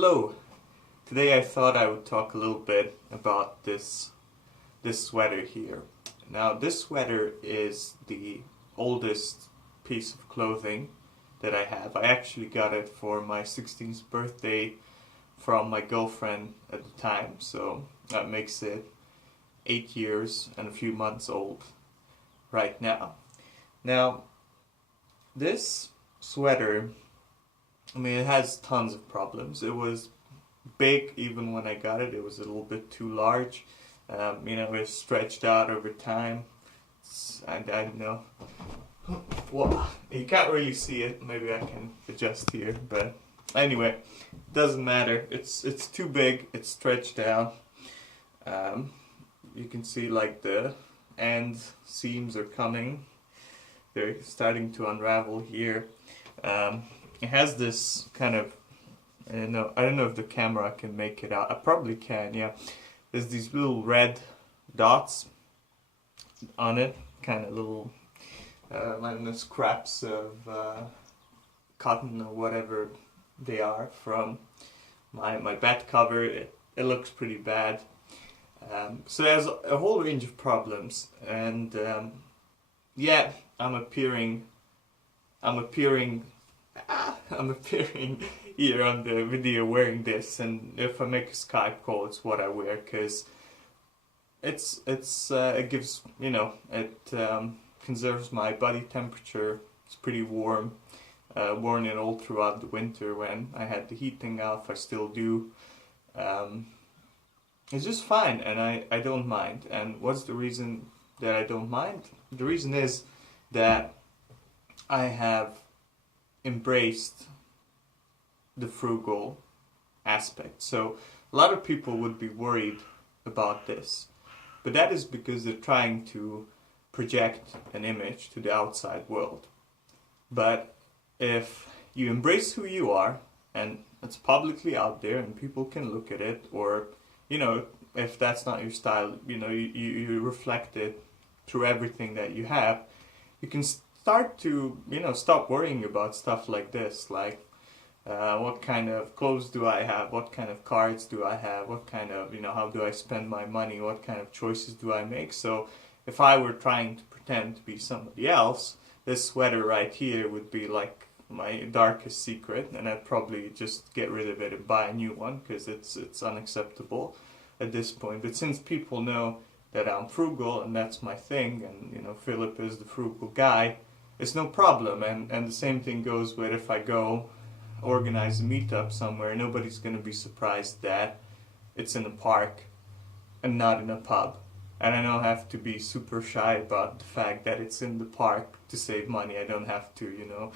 Hello. Today I thought I would talk a little bit about this sweater here. Now this sweater is the oldest piece of clothing that I have. I actually got it for my 16th birthday from my girlfriend at the time, so that makes it 8 years and a few months old right now. Now this sweater, it has tons of problems. It was big even when I got it. It was a little bit too large. It stretched out over time. I don't know. Well, you can't really see it. Maybe I can adjust here, but anyway, doesn't matter. It's too big. It's stretched out. You can see like the end seams are coming. They're starting to unravel here. It has this kind of, I don't know if the camera can make it out. I probably can, yeah. There's these little red dots on it, kind of little, I don't know, scraps of cotton or whatever they are from my bed cover. It looks pretty bad. So there's a whole range of problems, and yeah, I'm appearing here on the video wearing this, and if I make a Skype call, it's what I wear, because it gives, it conserves my body temperature. It's pretty warm. Worn it all throughout the winter when I had the heating off. I still do. It's just fine, and I don't mind. And what's the reason that I don't mind? The reason is that I have embraced the frugal aspect. So a lot of people would be worried about this, but that is because they're trying to project an image to the outside world. But if you embrace who you are, and it's publicly out there and people can look at it, or if that's not your style, you reflect it through everything that you have, you can start to, stop worrying about stuff like this, like what kind of clothes do I have, what kind of cards do I have, what kind of, how do I spend my money, what kind of choices do I make. So if I were trying to pretend to be somebody else, this sweater right here would be like my darkest secret, and I'd probably just get rid of it and buy a new one, because it's unacceptable at this point. But since people know that I'm frugal and that's my thing, and Philip is the frugal guy, it's no problem. And the same thing goes with if I go organize a meetup somewhere. Nobody's going to be surprised that it's in a park and not in a pub. And I don't have to be super shy about the fact that it's in the park to save money. I don't have to,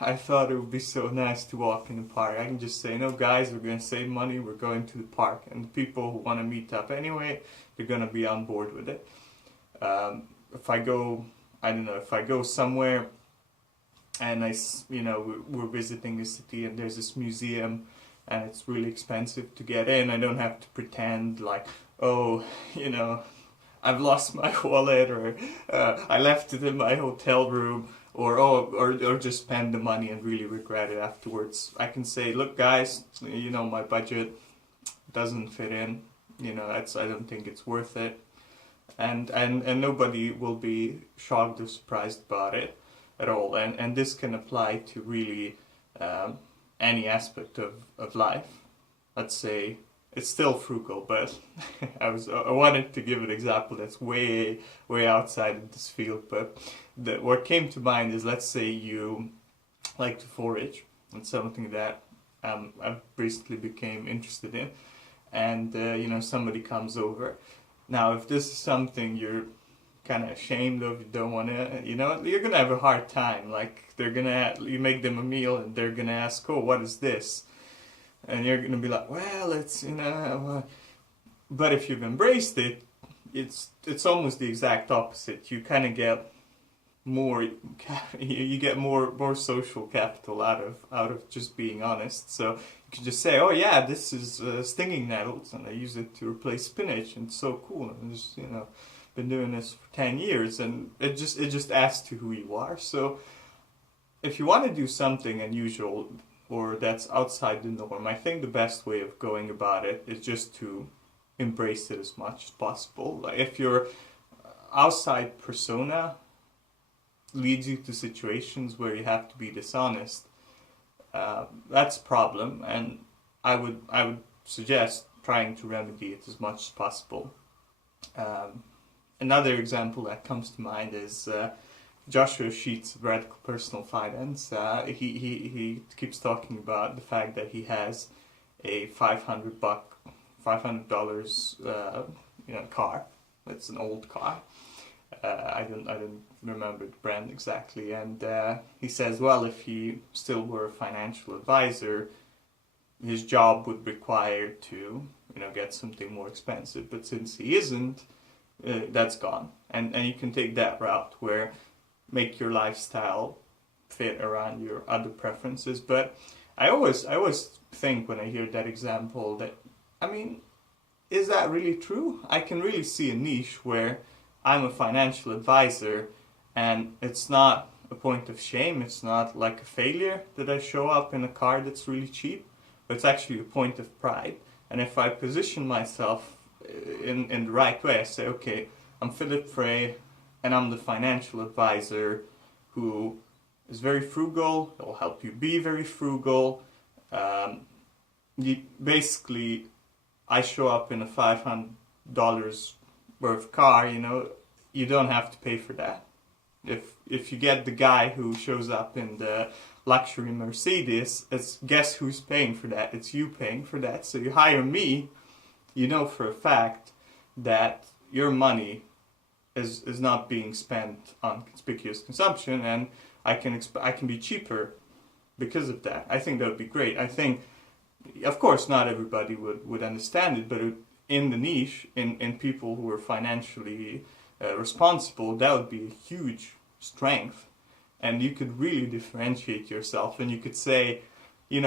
I thought it would be so nice to walk in the park. I can just say, no guys, we're going to save money, we're going to the park. And the people who want to meet up anyway, they're going to be on board with it. If I go somewhere and we're visiting a city and there's this museum and it's really expensive to get in, I don't have to pretend like, I've lost my wallet, or I left it in my hotel room, or just spend the money and really regret it afterwards. I can say, look guys, my budget doesn't fit in, I don't think it's worth it. And nobody will be shocked or surprised about it at all. And this can apply to really any aspect of life. Let's say it's still frugal, but I wanted to give an example that's way outside of this field. But what came to mind is, let's say you like to forage. It's something that I've recently became interested in, and somebody comes over. Now, if this is something you're kind of ashamed of, you don't want to, you're gonna have a hard time. Like, you make them a meal and they're gonna ask, oh, what is this? And you're gonna be like, well, it's, but if you've embraced it, it's almost the exact opposite. You kind of get more, you get more social capital out of just being honest. So you can just say, oh yeah, this is stinging nettles, and I use it to replace spinach, and it's so cool. And just been doing this for 10 years, and it just adds to who you are. So if you want to do something unusual, or that's outside the norm, I think the best way of going about it is just to embrace it as much as possible. Like if your outside persona leads you to situations where you have to be dishonest, that's a problem, and I would suggest trying to remedy it as much as possible. Another example that comes to mind is Joshua Sheets of Radical Personal Finance. He keeps talking about the fact that he has a $500 car. It's an old car. I don't remember the brand exactly. And he says, well, if he still were a financial advisor, his job would require to get something more expensive. But since he isn't, that's gone. And you can take that route where make your lifestyle fit around your other preferences. But I always think when I hear that example that, I mean, is that really true? I can really see a niche where I'm a financial advisor and it's not a point of shame, it's not like a failure that I show up in a car that's really cheap, but it's actually a point of pride. And if I position myself in the right way, I say, okay, I'm Philip Frey and I'm the financial advisor who is very frugal, it'll help you be very frugal. Basically, I show up in a $500 worth car, you don't have to pay for that. If you get the guy who shows up in the luxury Mercedes, guess who's paying for that? It's you paying for that. So you hire me, you know for a fact that your money is not being spent on conspicuous consumption, and I can be cheaper because of that. I think that would be great. I think, of course, not everybody would understand it, but in the niche, in people who are financially responsible, that would be a huge strength, and you could really differentiate yourself. And you could say,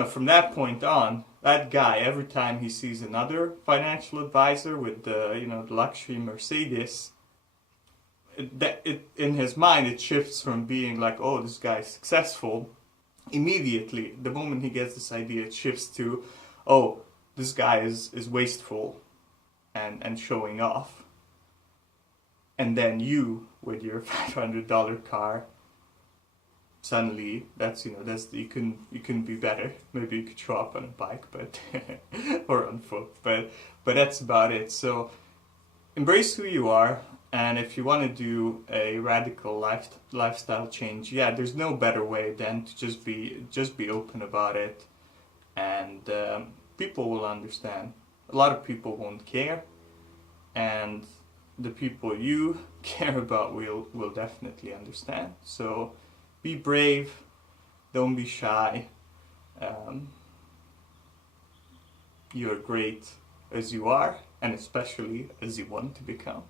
from that point on, that guy, every time he sees another financial advisor with the luxury Mercedes, in his mind it shifts from being like, oh, this guy's successful. Immediately, the moment he gets this idea, it shifts to, oh, this guy is wasteful and showing off. And then you, with your $500 car, suddenly you can be better. Maybe you could show up on a bike, but or on foot, but that's about it. So embrace who you are, and if you want to do a radical lifestyle change, there's no better way than to just be open about it, and people will understand. A lot of people won't care, and the people you care about will definitely understand. So be brave, don't be shy. You're great as you are, and especially as you want to become.